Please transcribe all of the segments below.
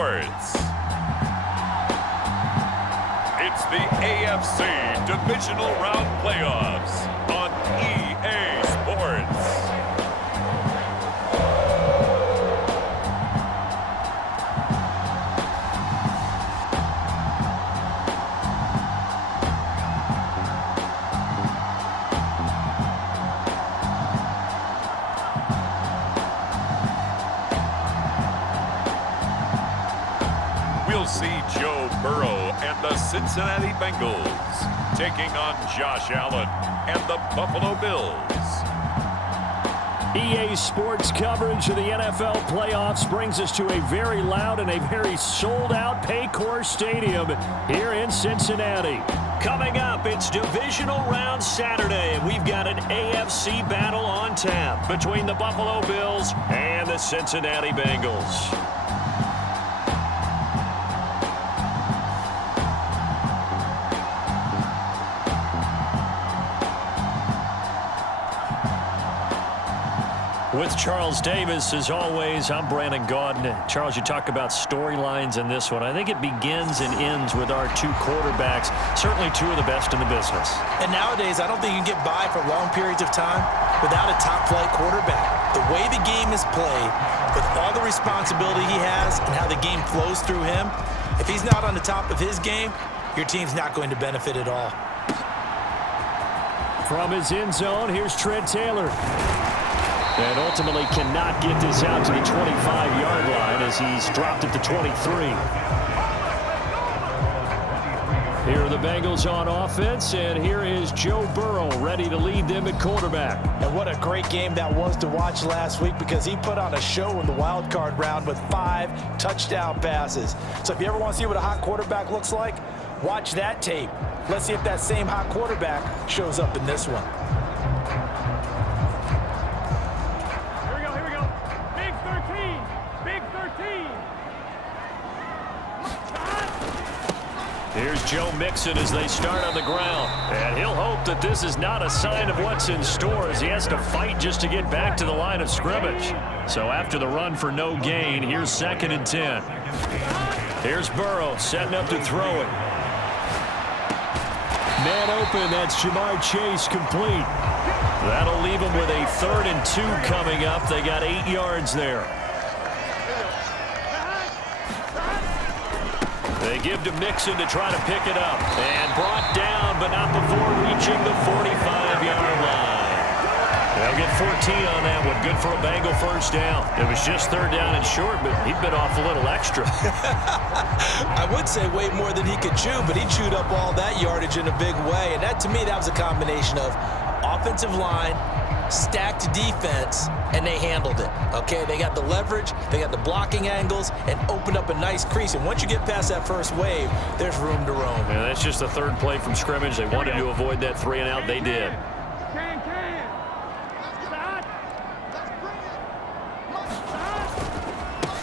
Sports. It's the AFC Divisional Round Playoffs on EA Sports. We'll see Joe Burrow and the Cincinnati Bengals taking on Josh Allen and the Buffalo Bills. EA Sports coverage of the NFL playoffs brings us to a very loud and a very sold-out Paycor Stadium here in Cincinnati. Coming up, it's Divisional Round Saturday, and we've got an AFC battle on tap between the Buffalo Bills and the Cincinnati Bengals. With Charles Davis, as always, I'm Brandon Gaudin. Charles, you talk about storylines in this one. I think it begins and ends with our two quarterbacks, certainly two of the best in the business. And nowadays, I don't think you can get by for long periods of time without a top-flight quarterback. The way the game is played, with all the responsibility he has and how the game flows through him, if he's not on the top of his game, your team's not going to benefit at all. From his end zone, here's Trent Taylor. And ultimately cannot get this out to the 25-yard line as he's dropped at the 23. Here are the Bengals on offense, and here is Joe Burrow ready to lead them at quarterback. And what a great game that was to watch last week, because he put on a show in the wild card round with 5 touchdown passes. So if you ever want to see what a hot quarterback looks like, watch that tape. Let's see if that same hot quarterback shows up in this one. Here's Joe Mixon as they start on the ground. And he'll hope that this is not a sign of what's in store as he has to fight just to get back to the line of scrimmage. So after the run for no gain, here's 2nd and 10. Here's Burrow setting up to throw it. Man open, that's Jamar Chase complete. That'll leave him with a 3rd and 2 coming up. They got 8 yards there. They give to Mixon to try to pick it up. And brought down, but not before reaching the 45-yard line. They'll get 14 on that one. Good for a Bengal first down. It was just 3rd down and short, but he bit off a little extra. I would say way more than he could chew, but he chewed up all that yardage in a big way. And that, to me, that was a combination of offensive line, stacked defense, and they handled it. Okay, they got the leverage, they got the blocking angles, and opened up a nice crease. And once you get past that first wave, there's room to roam. Yeah, that's just the 3rd play from scrimmage. They wanted to avoid that 3 and out. They did.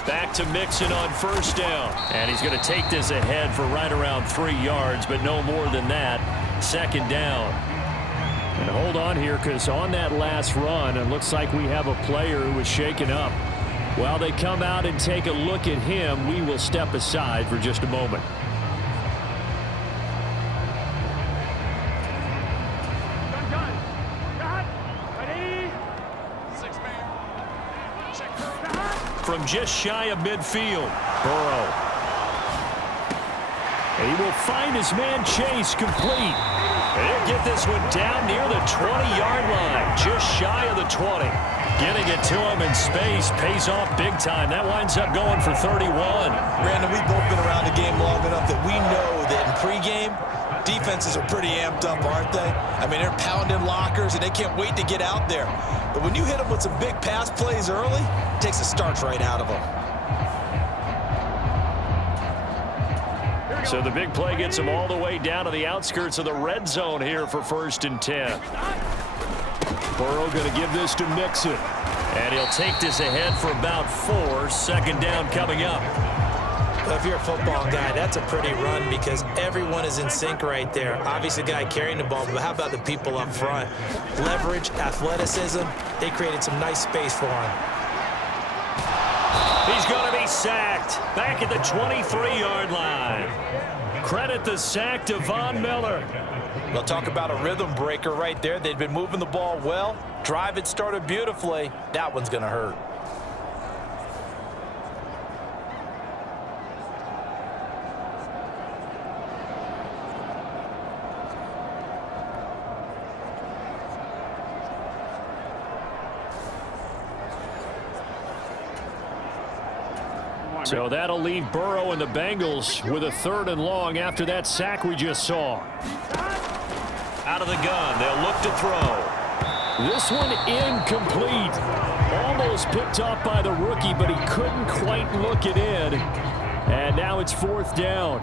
Back to Mixon on 1st down. And he's going to take this ahead for right around 3 yards, but no more than that. 2nd down. And hold on here, because on that last run, it looks like we have a player who was shaken up. While they come out and take a look at him, we will step aside for just a moment. From just shy of midfield, Burrow. He will find his man Chase complete. He'll get this one down near the 20-yard line, just shy of the 20. Getting it to him in space pays off big time. That winds up going for 31. Brandon, we've both been around the game long enough that we know that in pregame, defenses are pretty amped up, aren't they? I mean, they're pounding lockers, and they can't wait to get out there. But when you hit them with some big pass plays early, it takes the starch right out of them. So the big play gets him all the way down to the outskirts of the red zone here for 1st and 10. Burrow going to give this to Mixon. And he'll take this ahead for about 4. 2nd down coming up. Well, if you're a football guy, that's a pretty run because everyone is in sync right there. Obviously, the guy carrying the ball, but how about the people up front? Leverage, athleticism, they created some nice space for him. He's going to be he's sacked. Back at the 23-yard line. Credit the sack to Von Miller. We'll talk about a rhythm breaker right there. They'd been moving the ball well. Drive had started beautifully. That one's going to hurt. So that'll leave Burrow and the Bengals with a 3rd and long after that sack we just saw. Out of the gun, they'll look to throw. This one incomplete. Almost picked off by the rookie, but he couldn't quite look it in. And now it's 4th down.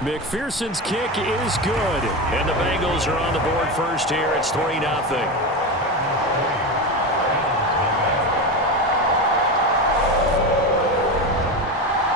McPherson's kick is good. And the Bengals are on the board first here. It's 3-0.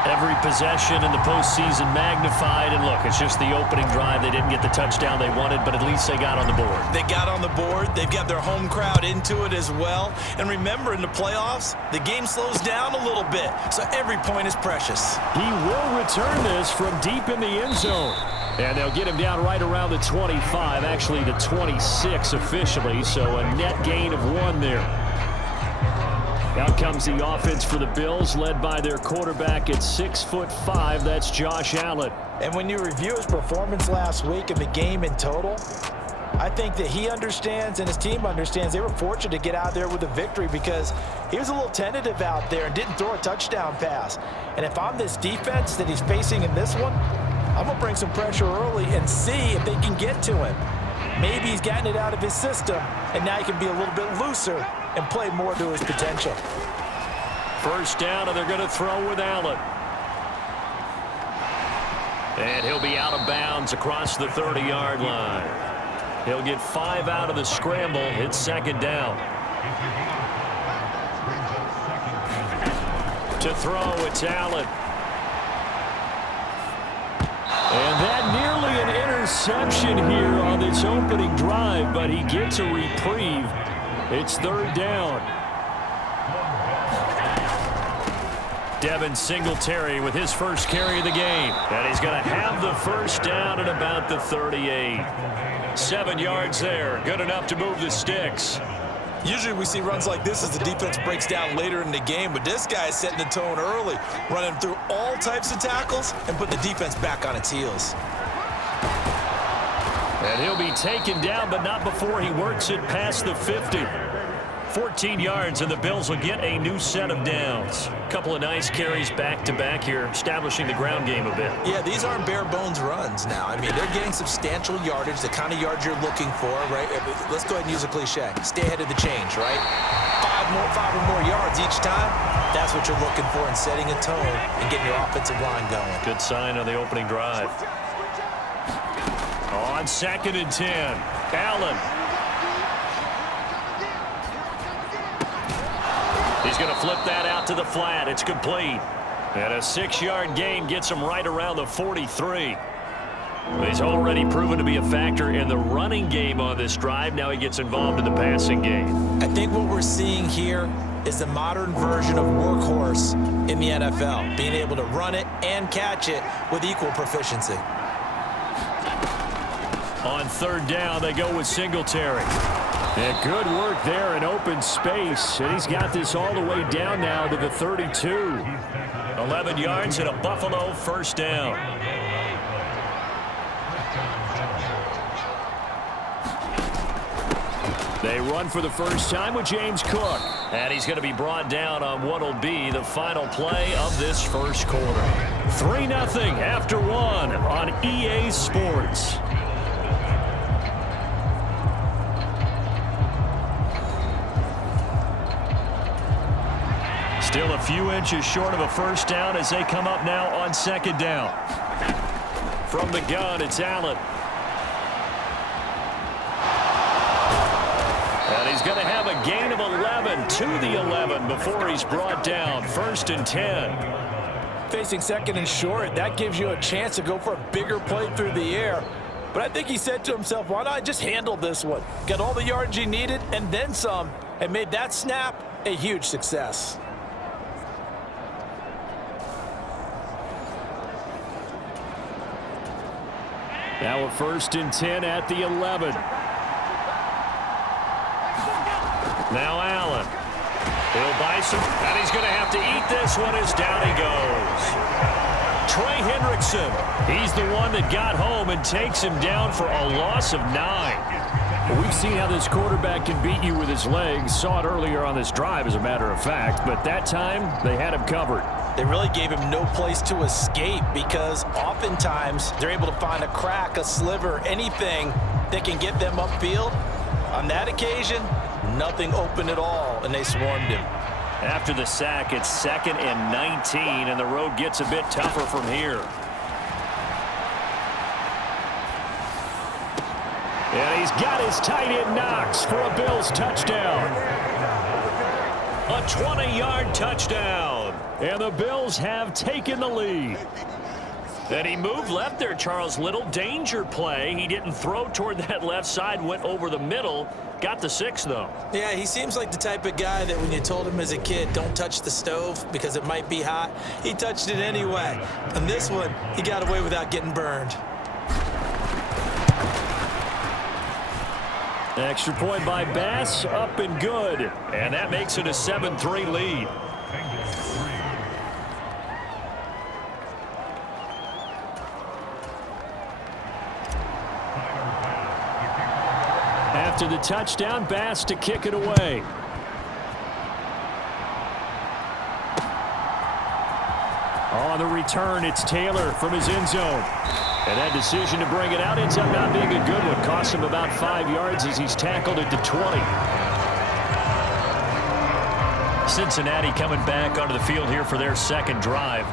Every possession in the postseason magnified. And look, it's just the opening drive. They didn't get the touchdown they wanted, but at least they got on the board. They got on the board. They've got their home crowd into it as well. And remember, in the playoffs, the game slows down a little bit, so every point is precious. He will return this from deep in the end zone. And they'll get him down right around the 25, actually the 26 officially, so a net gain of 1 there. Out comes the offense for the Bills, led by their quarterback at 6'5". That's Josh Allen. And when you review his performance last week and the game in total, I think that he understands and his team understands they were fortunate to get out there with a victory because he was a little tentative out there and didn't throw a touchdown pass. And if I'm this defense that he's facing in this one, I'm going to bring some pressure early and see if they can get to him. Maybe he's gotten it out of his system, and now he can be a little bit looser and play more to his potential. 1st down, and they're going to throw with Allen. And he'll be out of bounds across the 30-yard line. He'll get 5 out of the scramble. It's 2nd down. To throw, it's Allen. And that nearly an interception here on this opening drive, but he gets a reprieve. It's 3rd down. Devin Singletary with his first carry of the game. And he's going to have the 1st down at about the 38. 7 yards there. Good enough to move the sticks. Usually we see runs like this as the defense breaks down later in the game, but this guy is setting the tone early, running through all types of tackles and put the defense back on its heels. And he'll be taken down, but not before he works it past the 50. 14 yards, and the Bills will get a new set of downs. A couple of nice carries back-to-back here, establishing the ground game a bit. Yeah, these aren't bare-bones runs now. I mean, they're getting substantial yardage, the kind of yards you're looking for, right? Let's go ahead and use a cliche. Stay ahead of the change, right? 5 or more yards each time. That's what you're looking for in setting a tone and getting your offensive line going. Good sign on the opening drive. On 2nd and 10, Allen. He's going to flip that out to the flat. It's complete. And a 6-yard gain gets him right around the 43. He's already proven to be a factor in the running game on this drive. Now he gets involved in the passing game. I think what we're seeing here is the modern version of workhorse in the NFL, being able to run it and catch it with equal proficiency. On 3rd down, they go with Singletary. And good work there in open space. And he's got this all the way down now to the 32. 11 yards and a Buffalo 1st down. They run for the first time with James Cook. And he's going to be brought down on what will be the final play of this first quarter. 3-0 after 1 on EA Sports. Still a few inches short of a 1st down as they come up now on 2nd down. From the gun, it's Allen. And he's going to have a gain of 11 to the 11 before he's brought down. 1st and 10. Facing 2nd and short, that gives you a chance to go for a bigger play through the air. But I think he said to himself, why not just handle this one? Got all the yardage he needed and then some, and made that snap a huge success. Now a 1st and 10 at the 11. Now Allen. He'll buy some, and he's going to have to eat this one as down he goes. Trey Hendrickson, he's the one that got home and takes him down for a loss of 9. Well, we've seen how this quarterback can beat you with his legs. Saw it earlier on this drive, as a matter of fact. But that time, they had him covered. They really gave him no place to escape because oftentimes they're able to find a crack, a sliver, anything that can get them upfield. On that occasion, nothing open at all, and they swarmed him. After the sack, it's 2nd and 19, and the road gets a bit tougher from here. And he's got his tight end Knox for a Bills touchdown. A 20-yard touchdown. And the Bills have taken the lead. And he moved left there, Charles. Little danger play. He didn't throw toward that left side, went over the middle. Got the 6, though. Yeah, he seems like the type of guy that when you told him as a kid, don't touch the stove because it might be hot, he touched it anyway. And this one, he got away without getting burned. Extra point by Bass, up and good. And that makes it a 7-3 lead. After the touchdown, Bass to kick it away. On the return, it's Taylor from his end zone. And that decision to bring it out ends up not being a good one. Cost him about 5 yards as he's tackled at the 20. Cincinnati coming back onto the field here for their 2nd drive.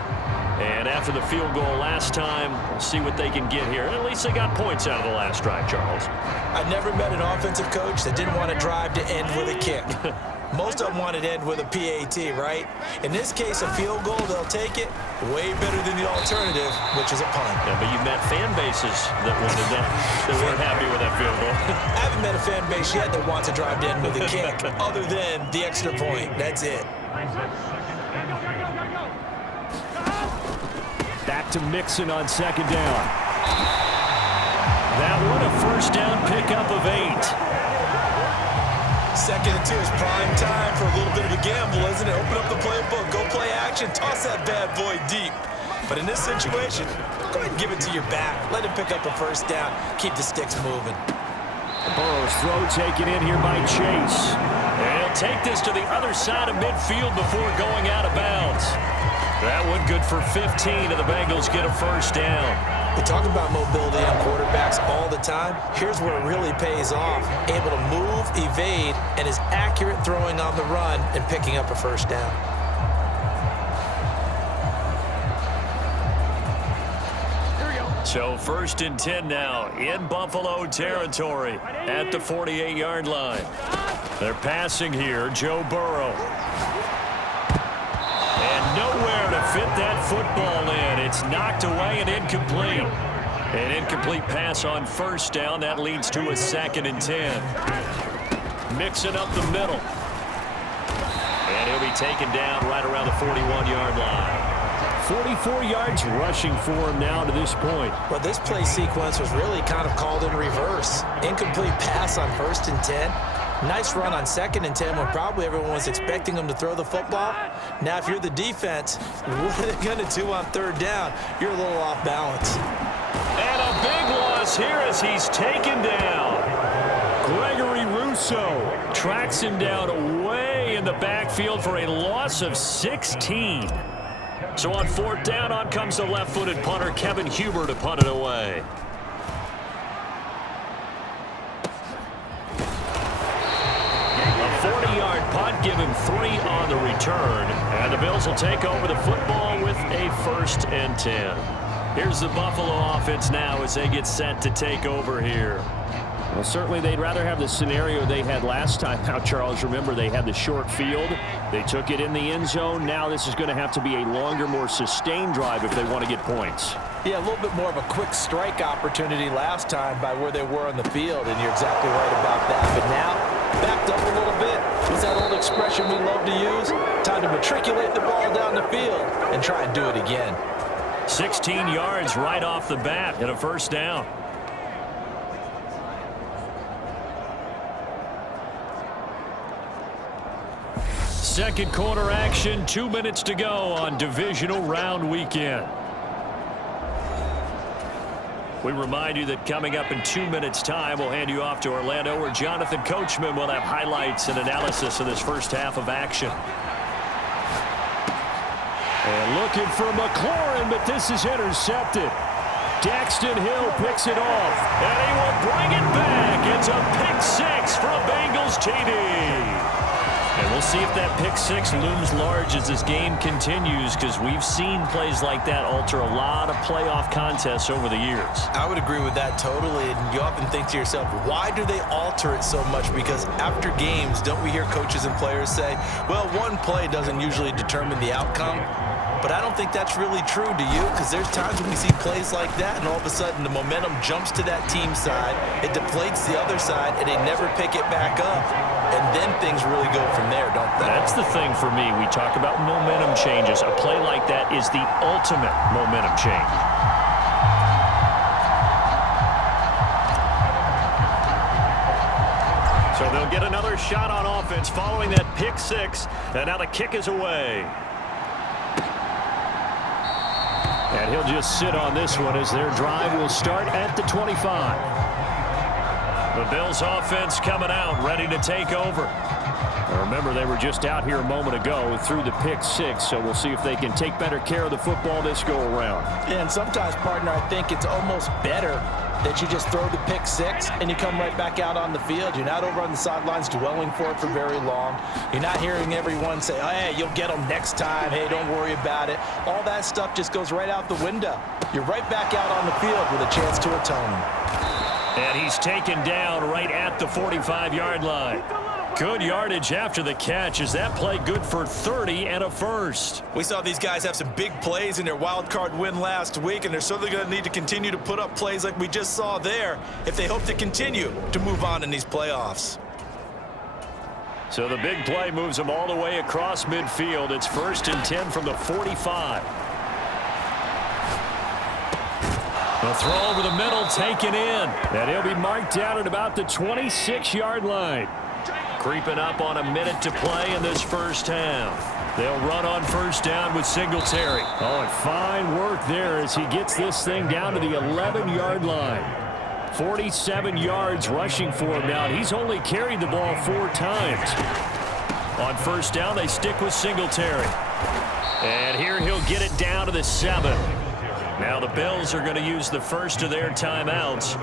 And after the field goal last time, we'll see what they can get here. At least they got points out of the last drive, Charles. I've never met an offensive coach that didn't want to drive to end with a kick. Most of them wanted to end with a PAT, right? In this case, a field goal, they'll take it way better than the alternative, which is a punt. Yeah, but you've met fan bases that wanted that, that weren't happy with that field goal. I haven't met a fan base yet that wants to drive to end with a kick, other than the extra point. That's it. Back to Mixon on 2nd down. That one a 1st down pickup of 8. 2nd and 2 is prime time for a little bit of a gamble, isn't it? Open up the playbook, go play action, toss that bad boy deep. But in this situation, go ahead and give it to your back. Let him pick up a 1st down. Keep the sticks moving. Burrow's throw taken in here by Chase. And he'll take this to the other side of midfield before going out of bounds. That one good for 15, and the Bengals get a 1st down. We talk about mobility on quarterbacks all the time. Here's where it really pays off. Able to move, evade, and is accurate throwing on the run and picking up a 1st down. So 1st and 10 now in Buffalo territory at the 48-yard line. They're passing here, Joe Burrow. And nowhere to fit that football in. It's knocked away and incomplete. An incomplete pass on 1st down. That leads to a 2nd and 10. Mixing up the middle. And he'll be taken down right around the 41-yard line. 44 yards rushing for him now to this point. Well, this play sequence was really kind of called in reverse. Incomplete pass on 1st and 10. Nice run on 2nd and 10 when probably everyone was expecting him to throw the football. Now, if you're the defense, what are they going to do on 3rd down? You're a little off balance. And a big loss here as he's taken down. Gregory Rousseau Tracks him down way in the backfield for a loss of 16. So on 4th down, on comes the left-footed punter, Kevin Huber, to punt it away. A 40-yard punt, give him 3 on the return. And the Bills will take over the football with a 1st and 10. Here's the Buffalo offense now as they get set to take over here. Well, certainly they'd rather have the scenario they had last time. Now, Charles, remember, they had the short field. They took it in the end zone. Now this is going to have to be a longer, more sustained drive if they want to get points. Yeah, a little bit more of a quick strike opportunity last time by where they were on the field, and you're exactly right about that. But now, backed up a little bit. What's that old expression we love to use? Time to matriculate the ball down the field and try and do it again. 16 yards right off the bat and a first down. Second quarter action, 2 minutes to go on divisional round weekend. We remind you that coming up in 2 minutes' time, we'll hand you off to Orlando, where Jonathan Coachman will have highlights and analysis of this first half of action. And looking for McLaurin, but this is intercepted. Daxton Hill picks it off, and he will bring it back. It's a pick six from Bengals TD. And we'll see if that pick six looms large as this game continues, because we've seen plays like that alter a lot of playoff contests over the years. I would agree with that totally, and you often think to yourself, why do they alter it so much? Because after games, don't we hear coaches and players say, well, one play doesn't usually determine the outcome? But I don't think that's really true, do you? Because there's times when we see plays like that, and all of a sudden the momentum jumps to that team side, it deflates the other side, and they never pick it back up. And then things really go from there, don't they? That's the thing for me. We talk about momentum changes. A play like that is the ultimate momentum change. So they'll get another shot on offense following that pick six. And now the kick is away. And he'll just sit on this one as their drive will start at the 25. The Bills offense coming out, ready to take over. Now remember, they were just out here a moment ago through the pick six, so we'll see if they can take better care of the football this go-around. Yeah, and sometimes, partner, I think it's almost better that you just throw the pick six and you come right back out on the field. You're not over on the sidelines dwelling for it for very long. You're not hearing everyone say, oh, hey, you'll get them next time. Hey, don't worry about it. All that stuff just goes right out the window. You're right back out on the field with a chance to atone. And he's taken down right at the 45-yard line. Good yardage after the catch. Is that play good for 30 and a first? We saw these guys have some big plays in their wild card win last week, and they're certainly going to need to continue to put up plays like we just saw there if they hope to continue to move on in these playoffs. So the big play moves them all the way across midfield. It's 1st and 10 from the 45. The throw over the middle taken in. And he'll be marked down at about the 26-yard line. Creeping up on a minute to play in this first half. They'll run on first down with Singletary. Oh, and fine work there as he gets this thing down to the 11-yard line. 47 yards rushing for him now. He's only carried the ball 4 times. On first down, they stick with Singletary. And here he'll get it down to the 7. Now the Bills are going to use the first of their timeouts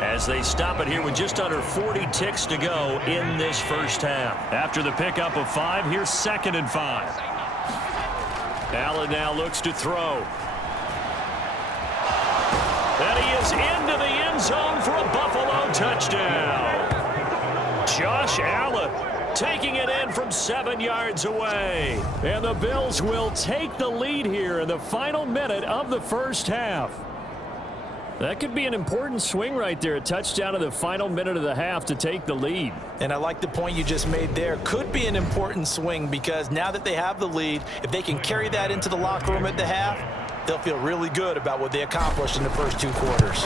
as they stop it here with just under 40 ticks to go in this first half. After the pickup of 5, here's 2nd and 5. Allen now looks to throw. And he is into the end zone for a Buffalo touchdown. Josh Allen taking it in from 7 yards away. And the Bills will take the lead here in the final minute of the first half. That could be an important swing right there. A touchdown in the final minute of the half to take the lead. And I like the point you just made there. Could be an important swing because now that they have the lead, if they can carry that into the locker room at the half, they'll feel really good about what they accomplished in the first 2 quarters.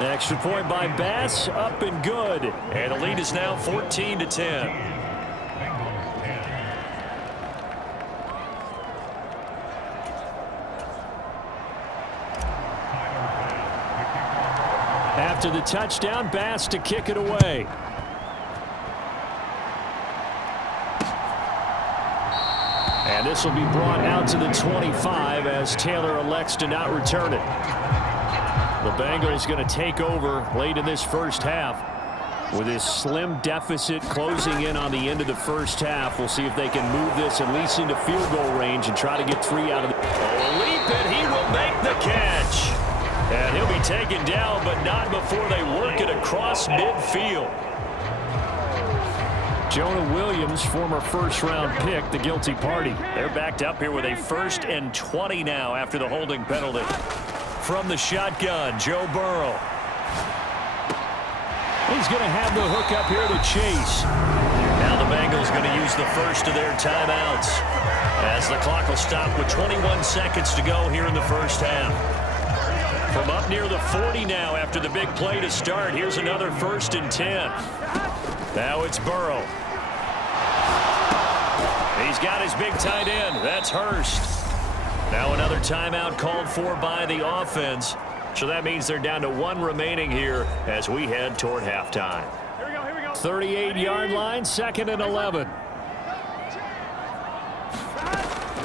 An extra point by Bass, up and good. And the lead is now 14-10. After the touchdown, Bass to kick it away. And this will be brought out to the 25 as Taylor elects to not return it. The Bengals going to take over late in this first half with this slim deficit closing in on the end of the first half. We'll see if they can move this at least into field goal range and try to get 3 out of the... Oh, leap, and he will make the catch. And he'll be taken down, but not before they work it across midfield. Jonah Williams, former first-round pick, the guilty party. They're backed up here with a 1st and 20 now after the holding penalty. From the shotgun, Joe Burrow. He's going to have the hook up here to Chase. Now the Bengals going to use the first of their timeouts as the clock will stop with 21 seconds to go here in the first half. From up near the 40 now after the big play to start, here's another 1st and 10. Now it's Burrow. He's got his big tight end. That's Hurst. Now another timeout called for by the offense. So that means they're down to 1 remaining here as we head toward halftime. Here we go. 38-yard line, 2nd and 11.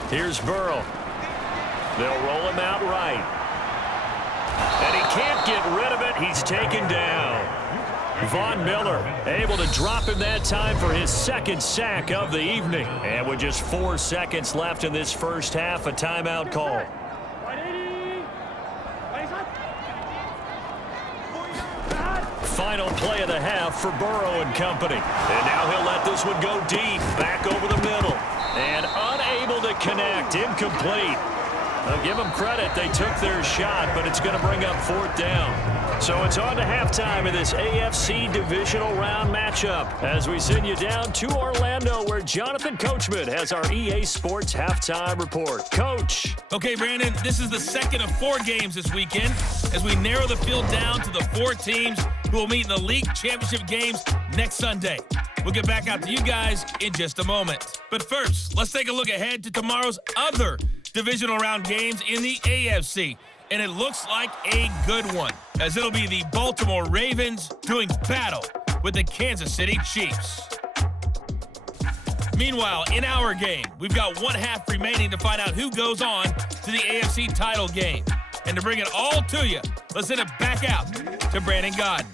Here's Burrow. They'll roll him out right. And he can't get rid of it. He's taken down. Von Miller able to drop him that time for his 2nd sack of the evening. And with just 4 seconds left in this first half, a timeout call. Final play of the half for Burrow and company. And now he'll let this one go deep, back over the middle. And unable to connect, incomplete. I'll give them credit, they took their shot, but it's going to bring up 4th down. So it's on to halftime of this AFC divisional round matchup as we send you down to Orlando where Jonathan Coachman has our EA Sports halftime report. Coach. Okay, Brandon, this is the 2nd of 4 games this weekend as we narrow the field down to the 4 teams who will meet in the league championship games next Sunday. We'll get back out to you guys in just a moment. But first, let's take a look ahead to tomorrow's other divisional round games in the AFC. And it looks like a good one, as it'll be the Baltimore Ravens doing battle with the Kansas City Chiefs. Meanwhile, in our game, we've got 1 half remaining to find out who goes on to the AFC title game. And to bring it all to you, let's send it back out to Brandon Godden.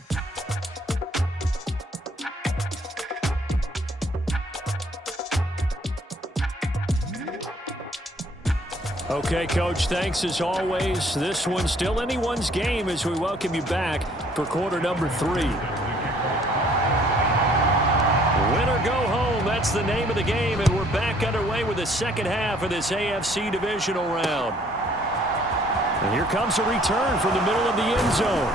Okay, Coach, thanks as always. This one's still anyone's game as we welcome you back for quarter number 3. Win or go home, that's the name of the game, and we're back underway with the second half of this AFC divisional round. And here comes a return from the middle of the end zone.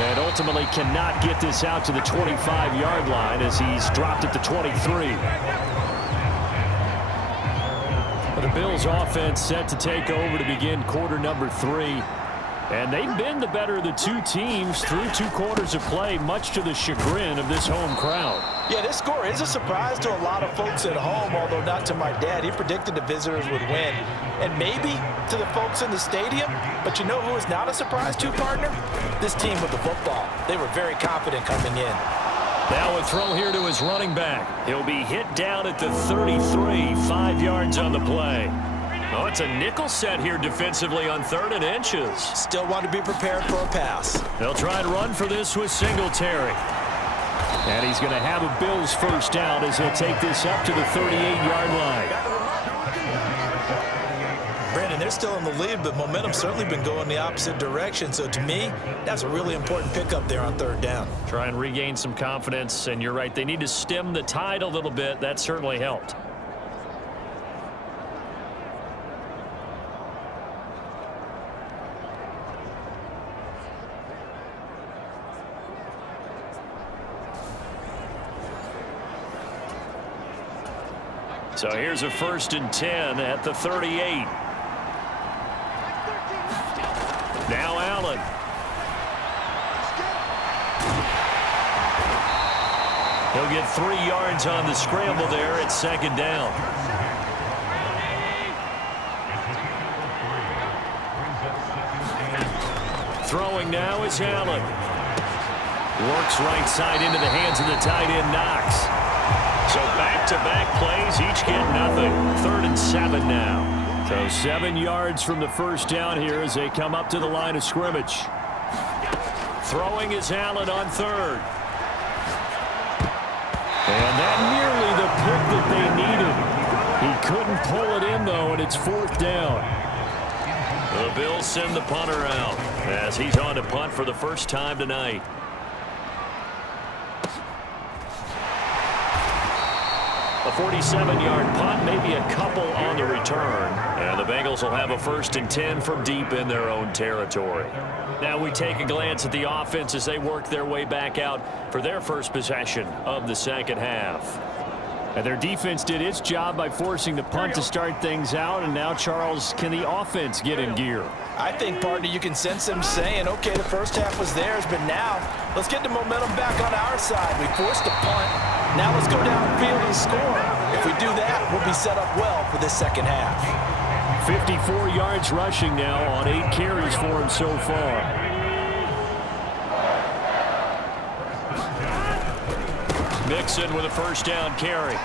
And ultimately cannot get this out to the 25-yard line as he's dropped at the 23. The Bills offense set to take over to begin quarter number 3. And they've been the better of the 2 teams through 2 quarters of play, much to the chagrin of this home crowd. Yeah, this score is a surprise to a lot of folks at home, although not to my dad. He predicted the visitors would win. And maybe to the folks in the stadium. But you know who is not a surprise to, partner? This team with the football. They were very confident coming in. Now a throw here to his running back. He'll be hit down at the 33, 5 yards on the play. Oh, it's a nickel set here defensively on 3rd and inches. Still want to be prepared for a pass. They'll try and run for this with Singletary. And he's going to have a Bills first down as he'll take this up to the 38-yard line. Brandon, they're still in the lead, but momentum's certainly been going the opposite direction. So to me, that's a really important pickup there on 3rd down. Try and regain some confidence, and you're right, they need to stem the tide a little bit. That certainly helped. So here's a 1st and 10 at the 38. Now Allen. He'll get 3 yards on the scramble there at 2nd down. Throwing now is Allen. Works right side into the hands of the tight end, Knox. So back-to-back plays, each get nothing. 3rd and 7 now. So 7 yards from the first down here as they come up to the line of scrimmage. Throwing is Allen on 3rd. And that nearly the pick that they needed. He couldn't pull it in, though, and it's 4th down. The Bills send the punter out as he's on to punt for the first time tonight. A 47-yard punt, maybe a couple on the return. And the Bengals will have a 1st and 10 from deep in their own territory. Now we take a glance at the offense as they work their way back out for their first possession of the second half. And their defense did its job by forcing the punt to start things out. And now, Charles, can the offense get in gear? I think, partner, you can sense them saying, okay, the first half was theirs, but now let's get the momentum back on our side. We forced the punt. Now let's go downfield and score. If we do that, we'll be set up well for this second half. 54 yards rushing now on 8 carries for him so far. Mixon with a first down carry.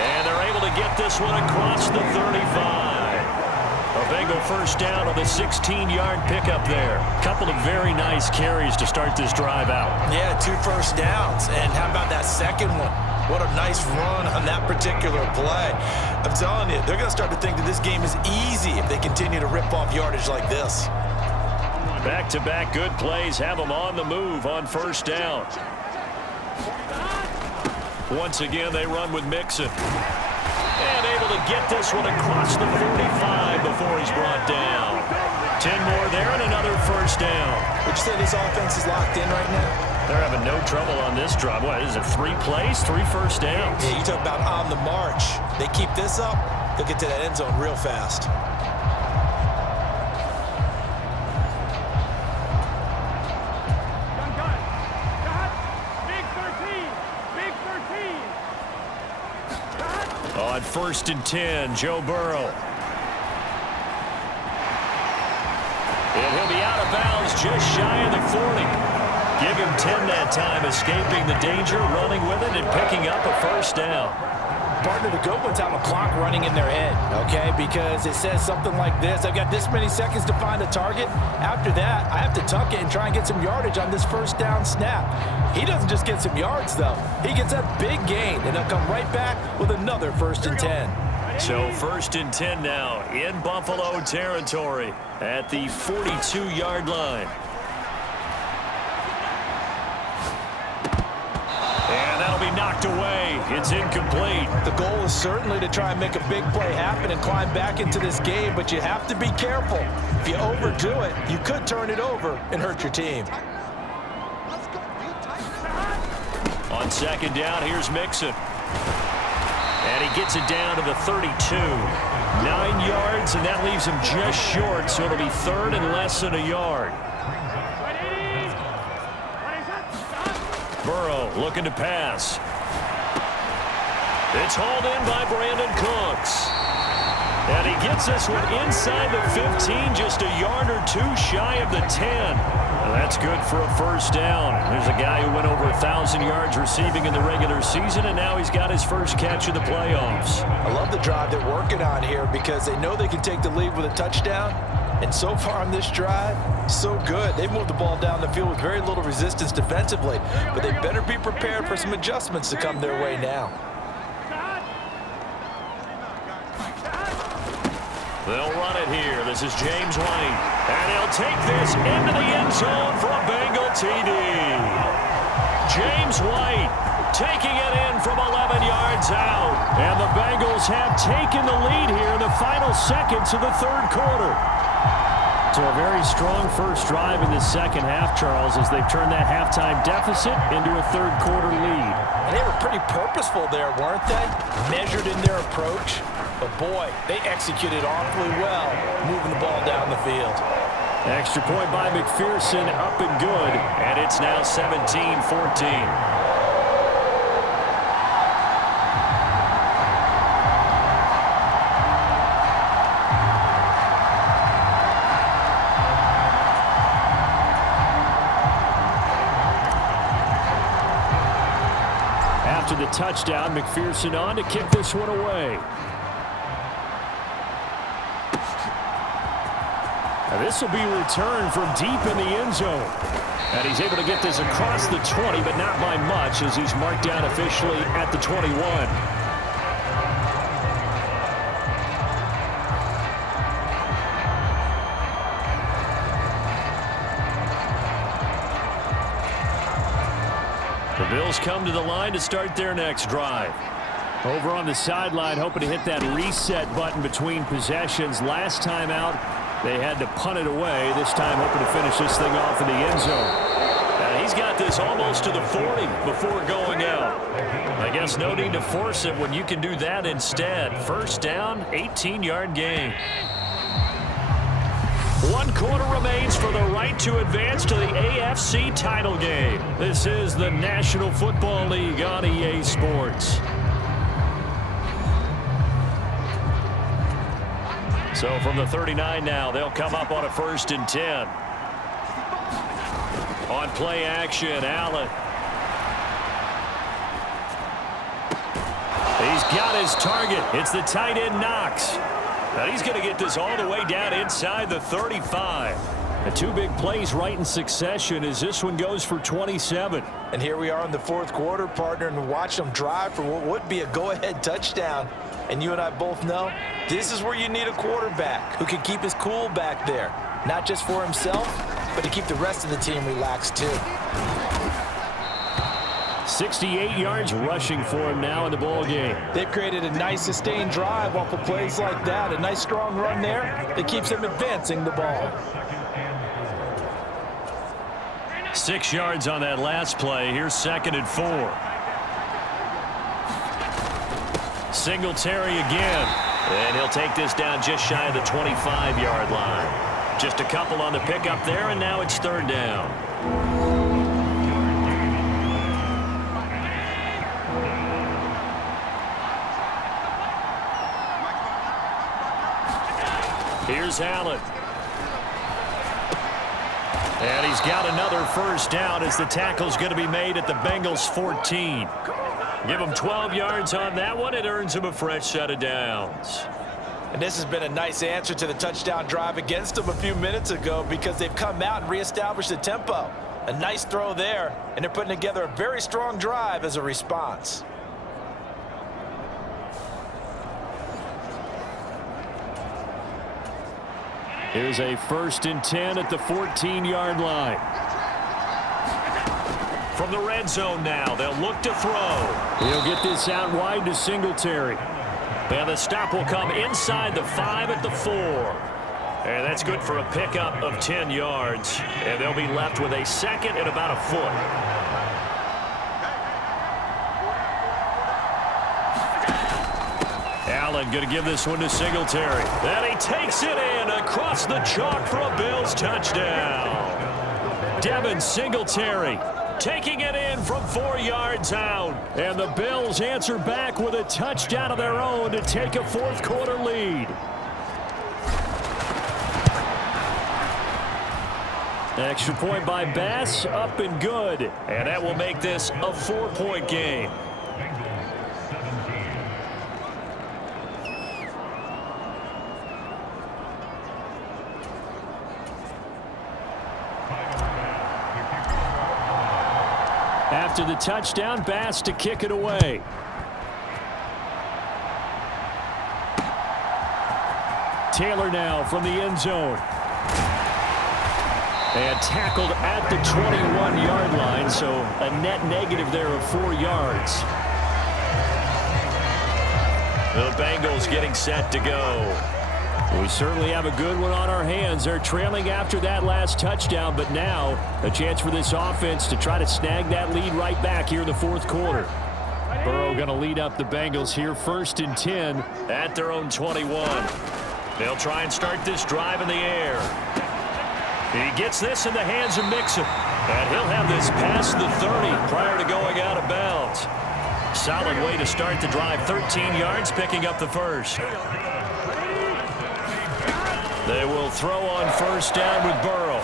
And they're able to get this one across the 35. A Bengal first down on the 16-yard pickup there. Couple of very nice carries to start this drive out. Yeah, 2 first downs. And how about that second one? What a nice run on that particular play. I'm telling you, they're going to start to think that this game is easy if they continue to rip off yardage like this. Back-to-back good plays have them on the move on first down. Once again, they run with Mixon. And able to get this one across the 45 before he's brought down. 10 more there and another first down. Would you say this offense is locked in right now? They're having no trouble on this drive. What is it, 3 plays, 3 first downs? Yeah, you talk about on the march. They keep this up, they'll get to that end zone real fast. On 1st and 10, Joe Burrow. And he'll be out of bounds just shy of the 40. Give him 10 that time, escaping the danger, running with it, and picking up a first down. Partner, the good ones have a clock running in their head, okay? Because it says something like this. I've got this many seconds to find a target. After that, I have to tuck it and try and get some yardage on this first down snap. He doesn't just get some yards, though. He gets that big gain, and they'll come right back with another 1st and 10. So 1st and 10 now in Buffalo territory at the 42-yard line. And that'll be knocked away. It's incomplete. The goal is certainly to try and make a big play happen and climb back into this game, but you have to be careful. If you overdo it, you could turn it over and hurt your team. On 2nd down, here's Mixon. And he gets it down to the 32. 9 yards, and that leaves him just short, so it'll be 3rd and less than a yard. Burrow looking to pass. It's hauled in by Brandon Cooks. And he gets this one inside the 15, just a yard or 2 shy of the 10. Well, that's good for a first down. There's a guy who went over 1,000 yards receiving in the regular season, and now he's got his first catch of the playoffs. I love the drive they're working on here because they know they can take the lead with a touchdown. And so far on this drive, so good. They've moved the ball down the field with very little resistance defensively, but they better be prepared for some adjustments to come their way now. They'll run it here. This is James White. And he'll take this into the end zone for a Bengal TD. James White taking it in from 11 yards out. And the Bengals have taken the lead here in the final seconds of the 3rd quarter. So a very strong first drive in the second half, Charles, as they've turned that halftime deficit into a 3rd quarter lead. And they were pretty purposeful there, weren't they? Measured in their approach. But boy, they executed awfully well, moving the ball down the field. Extra point by McPherson, up and good. And it's now 17-14. After the touchdown, McPherson on to kick this one away. Now this will be returned from deep in the end zone. And he's able to get this across the 20, but not by much as he's marked down officially at the 21. The Bills come to the line to start their next drive. Over on the sideline, hoping to hit that reset button between possessions. Last time out, they had to punt it away. This time, hoping to finish this thing off in the end zone. He's got this almost to the 40 before going out. I guess no need to force it when you can do that instead. First down, 18-yard gain. 1 quarter remains for the right to advance to the AFC title game. This is the National Football League on EA Sports. So from the 39 now, they'll come up on a 1st and 10. On play action, Allen. He's got his target. It's the tight end, Knox. Now he's going to get this all the way down inside the 35. The 2 big plays right in succession as this one goes for 27. And here we are in the 4th quarter, partner, and watch them drive for what would be a go-ahead touchdown. And you and I both know this is where you need a quarterback who can keep his cool back there. Not just for himself, but to keep the rest of the team relaxed too. 68 yards rushing for him now in the ball game. They've created a nice sustained drive off of plays like that. A nice strong run there that keeps them advancing the ball. 6 yards on that last play. Here's 2nd and 4. Singletary again. And he'll take this down just shy of the 25-yard line. Just a couple on the pickup there, and now it's 3rd down. Here's Allen. And he's got another 1st down as the tackle's going to be made at the Bengals 14. Give him 12 yards on that one. It earns him a fresh set of downs. And this has been a nice answer to the touchdown drive against them a few minutes ago because they've come out and reestablished the tempo. A nice throw there, and they're putting together a very strong drive as a response. Here's a 1st and 10 at the 14-yard line. From the red zone now, they'll look to throw. He'll get this out wide to Singletary. And the stop will come inside the 5 at the 4. And that's good for a pickup of 10 yards. And they'll be left with a 2nd and about a foot. Allen going to give this one to Singletary. And he takes it in across the chalk for a Bills touchdown. Devin Singletary taking it in from 4 yards out. And the Bills answer back with a touchdown of their own to take a 4th quarter lead. Extra point by Bass, up and good. And that will make this a 4-point game. After the touchdown, Bass to kick it away. Taylor now from the end zone. And tackled at the 21-yard line, so a net negative there of 4 yards. The Bengals getting set to go. We certainly have a good one on our hands. They're trailing after that last touchdown, but now a chance for this offense to try to snag that lead right back here in the 4th quarter. Burrow going to lead up the Bengals here, 1st and 10 at their own 21. They'll try and start this drive in the air. He gets this in the hands of Mixon, and he'll have this past the 30 prior to going out of bounds. Solid way to start the drive, 13 yards, picking up the 1st. They will throw on 1st down with Burrow.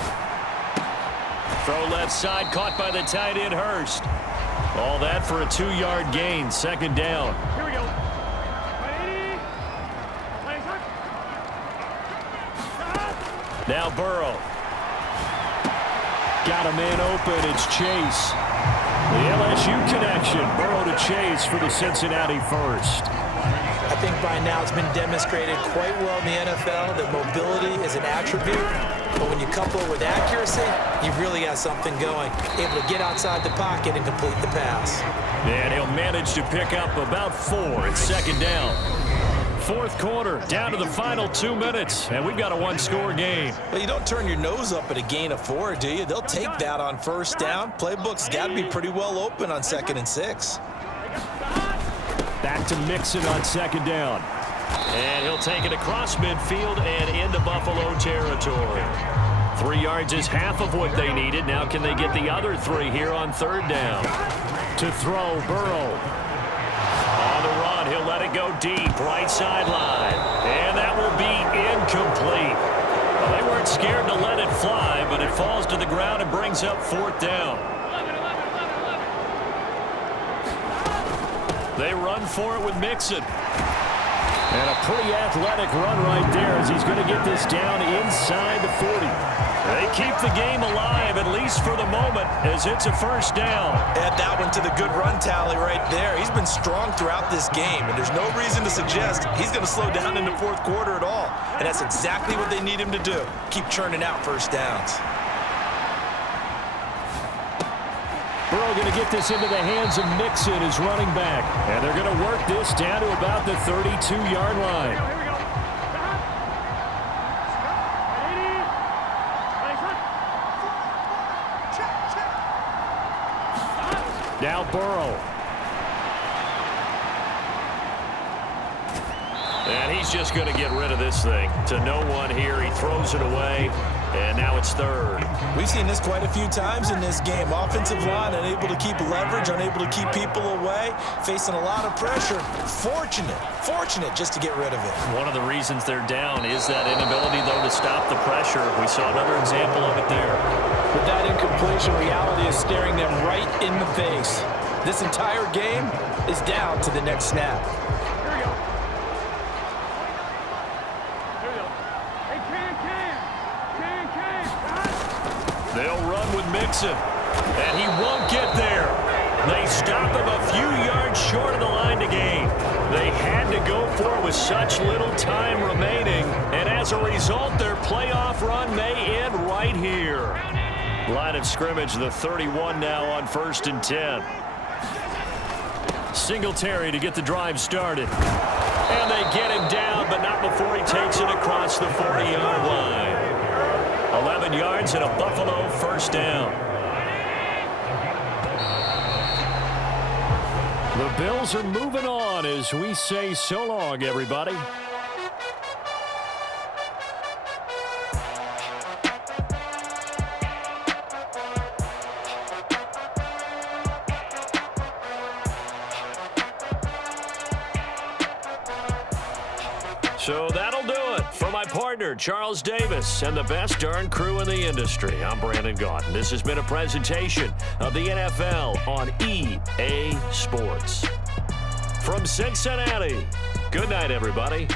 Throw left side, caught by the tight end, Hurst. All that for a 2-yard gain, 2nd down. Here we go. Now Burrow. Got a man open, it's Chase. The LSU connection, Burrow to Chase for the Cincinnati 1st. I think by now it's been demonstrated quite well in the NFL that mobility is an attribute But when you couple it with accuracy, you've really got something going. Able to get outside the pocket and complete the pass. And he'll manage to pick up about 4. It's second down. Fourth quarter, down to the final 2 minutes, and we've got a one-score game. Well, you don't turn your nose up at a gain of 4, do you? They'll take that on first down. Playbook's got to be pretty well open on 2nd and 6. Back to Mixon on second down. And he'll take it across midfield and into Buffalo territory. 3 yards is half of what they needed. Now can they get the other 3 here on third down? To throw, Burrow. On the run, he'll let it go deep, right sideline. And that will be incomplete. Well, they weren't scared to let it fly, but it falls to the ground and brings up 4th down. They run for it with Mixon. And a pretty athletic run right there as he's going to get this down inside the 40. They keep the game alive, at least for the moment, as it's a first down. Add that one to the good run tally right there. He's been strong throughout this game, and there's no reason to suggest he's going to slow down in the fourth quarter at all. And that's exactly what they need him to do. Keep churning out first downs. Burrow going to get this into the hands of Mixon, his running back. And they're going to work this down to about the 32-yard line. Now Burrow. And he's just going to get rid of this thing. To no one here. He throws it away. And now it's third. We've seen this quite a few times in this game. Offensive line unable to keep leverage, unable to keep people away, facing a lot of pressure. Fortunate just to get rid of it. One of the reasons they're down is that inability, though, to stop the pressure. We saw another example of it there. With that incompletion, reality is staring them right in the face. This entire game is down to the next snap. They'll run with Mixon, and he won't get there. They stop him a few yards short of the line to gain. They had to go for it with such little time remaining, and as a result, their playoff run may end right here. Line of scrimmage, the 31 now on 1st and 10. Singletary to get the drive started. And they get him down, but not before he takes it across the 40-yard line. 11 yards and a Buffalo first down. The Bills are moving on as we say so long, everybody. So that'll do it. For my partner, Charles Davis, and the best darn crew in the industry, I'm Brandon Gaudin. This has been a presentation of the NFL on EA Sports. From Cincinnati, good night, everybody.